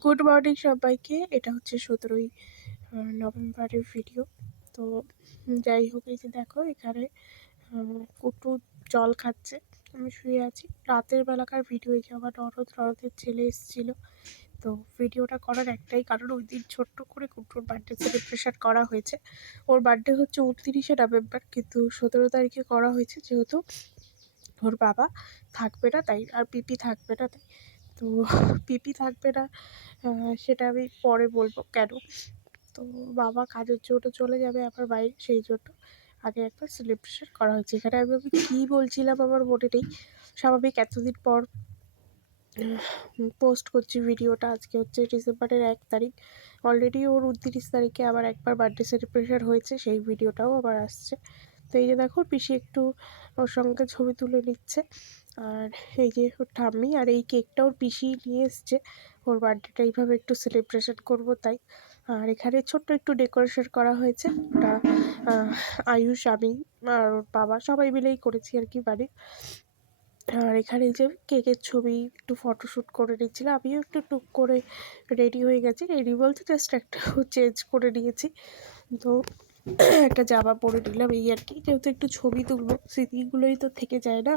Good morning সবাইকে। এটা হচ্ছে 17ই নভেম্বরের ভিডিও। তো যাই হোক, এই যে দেখো এখানে কুটু জল খাচ্ছে, আমি শুয়ে আছি। রাতের বেলাকার ভিডিও। এই যে আমার ননদের ছেলে এসেছিল। তো ভিডিওটা করার একটাই কারণ, ওই দিন ছোট্ট করে কুটুর বার্থডে সেলিব্রেশন করা হয়েছে। ওর বার্থডে হচ্ছে 29শে নভেম্বর, কিন্তু 17 তারিখে করা হয়েছে, যেহেতু ওর বাবা থাকবে না তাই, আর পিপি থাকবে না তাই। তো পিপি থাকবে না সেটা আমি পরে বলবো কেন। তো বাবা কাজের জন্য চলে যাবে আবার বাইরে, সেই জন্য আগে একটা সেলিব্রেশন করা হয়েছে। এখানে আমি কী বলছিলাম আমার মনে নেই। স্বাভাবিক এতদিন পর পোস্ট করছি ভিডিওটা। আজকে হচ্ছে ডিসেম্বরের 1 তারিখ। অলরেডি ওর 29 তারিখে আবার একবার বার্থডে সেলিব্রেশন হয়েছে, সেই ভিডিওটাও আবার আসছে। তো এই যে দেখো পিসি একটু ওর সঙ্গে ছবি তুলে নিচ্ছে, আর এই যে ওর ঠাম্মি, আর এই কেকটা ওর পিসি নিয়ে এসছে। ওর বার্থডেটা এইভাবে একটু সেলিব্রেশন করব তাই। আর এখানে ছোট্ট একটু ডেকোরেশন করা হয়েছে, ওটা আয়ুষ, আমি আর ওর বাবা সবাই মিলেই করেছি আর কি বাড়ির। আর এখানে যে কেকের ছবি একটু ফটোশ্যুট করে নিচ্ছিলাম, আমিও একটু টুক করে রেডি হয়ে গেছি। রেডি বলতে জাস্ট একটা চেঞ্জ করে নিয়েছি, তো একটা জামা পরে নিলাম এই আর কি। যেহেতু একটু ছবি তুলবো, স্মৃতিগুলোই তো থেকে যায় না,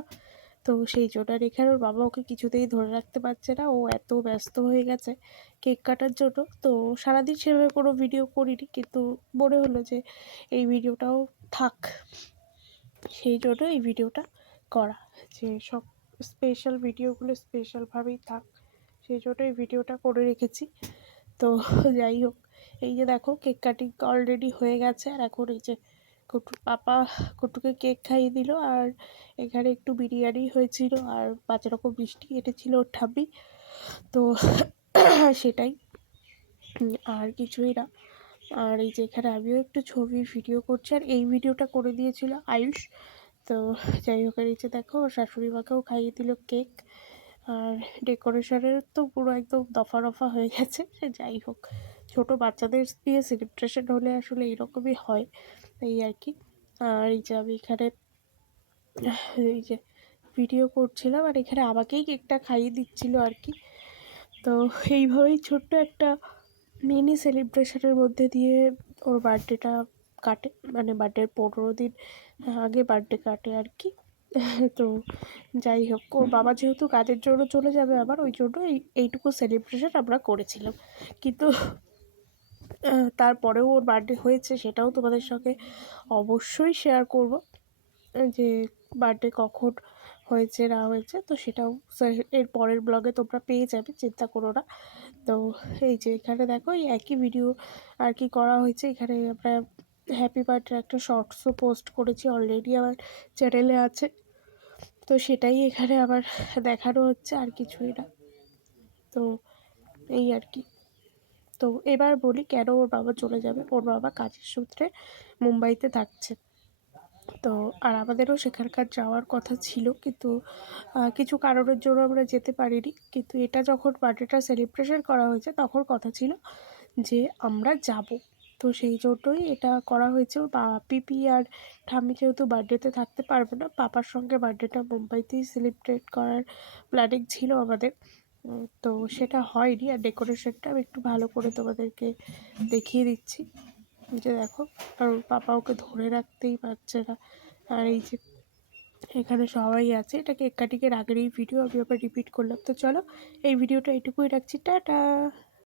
তো সেই জন্য। আর এখানে ওর বাবা ওকে কিছুতেই ধরে রাখতে পারছে না, ও এত ব্যস্ত হয়ে গেছে কেক কাটার জন্য। তো সারাদিন সেভাবে কোনো ভিডিও করিনি, কিন্তু মনে হলো যে এই ভিডিওটাও থাক, সেই জন্য এই ভিডিওটা করা, যে সব স্পেশাল ভিডিওগুলো স্পেশালভাবেই থাক, সেই জন্য এই ভিডিওটা করে রেখেছি। তো যাই হোক, এই যে দেখো কেক কাটিং অলরেডি হয়ে গেছে, আর এখন এই যে কুটুর পাপা কুটুকে কেক খাইয়ে দিল। আর এখানে একটু বিরিয়ানি হয়েছিল, আর 5 রকম মিষ্টি এনেছিল ওর ঠাম্মি, তো সেটাই, আর কিছুই না। আর এই যে এখানে আমিও একটু ছবি ভিডিও করছি, আর এই ভিডিওটা করে দিয়েছিল আয়ুষ। তো যাই হোক, আর এই যে দেখো ওর শাশুড়ি মাকেও খাইয়ে দিল কেক। আর ডেকোরেশনের তো পুরো একদম দফা রফা হয়ে গেছে। যাই হোক, ছোট বাচ্চাদের দিয়ে সেলিব্রেশন হলে আসলে এইরকমই হয়, এই আর কি। আর এই যে আমি এখানে এই যে ভিডিও করছিলাম, আর এখানে আমাকেই কেকটা খাইয়ে দিচ্ছিল আর কি। তো এইভাবেই ছোট্ট একটা মিনি সেলিব্রেশনের মধ্যে দিয়ে ওর বার্থডেটা কাটে, মানে বার্থডের 15 দিন আগে বার্থডে কাটে আর কি। তো যাই হোক, ওর বাবা যেহেতু কাজের জন্য চলে যাবে আবার, ওই জন্য এইটুকু সেলিব্রেশন আমরা করেছিলাম। কিন্তু তারপরেও ওর বার্থডে হয়েছে, সেটাও তোমাদের সঙ্গে অবশ্যই শেয়ার করব, যে বার্থডে কখন হয়েছে না হয়েছে, তো সেটাও এর পরের ব্লগে তোমরা পেয়ে যাবে, চিন্তা করো না। তো এই যে এখানে দেখো এই একই ভিডিও আর কি করা হয়েছে। এখানে আমরা হ্যাপি বার্থডে একটা শর্টসও পোস্ট করেছি, অলরেডি আমার চ্যানেলে আছে, তো সেটাই এখানে আবার দেখানো হচ্ছে, আর কিছুই না। তো এই আর কি। তো এবার বলি কেন ওর বাবা চলে যাবে। ওর বাবা কাজের সূত্রে মুম্বাইতে থাকছে, তো আর আমাদেরও সেখানকার যাওয়ার কথা ছিল, কিন্তু কিছু কারণের জন্য আমরা যেতে পারিনি। কিন্তু এটা যখন বার্থডেটা সেলিব্রেশন করা হয়েছে, তখন কথা ছিল যে আমরা যাব। তো সেই জন্যই এটা করা হয়েছে। ওর পিপি আর ঠাম্মি যেহেতু বার্থডেতে থাকতে পারবে না, পাপার সঙ্গে বার্থডেটা মুম্বাইতেই সেলিব্রেট করার প্ল্যানিং ছিল আমাদের, তো সেটা হয়নি। আর ডেকোরেশনটা আমি একটু ভালো করে তোমাদেরকে দেখিয়ে দিচ্ছি, যে দেখো। আর ওর পাপা ওকে ধরে রাখতেই পারছে না। আর এই যে এখানে সবাই আছে, এটা কেক কাটিংয়ের আগের এই ভিডিও আমি আবার রিপিট করলাম। তো চলো, এই ভিডিওটা এটুকুই রাখছি, টাটা।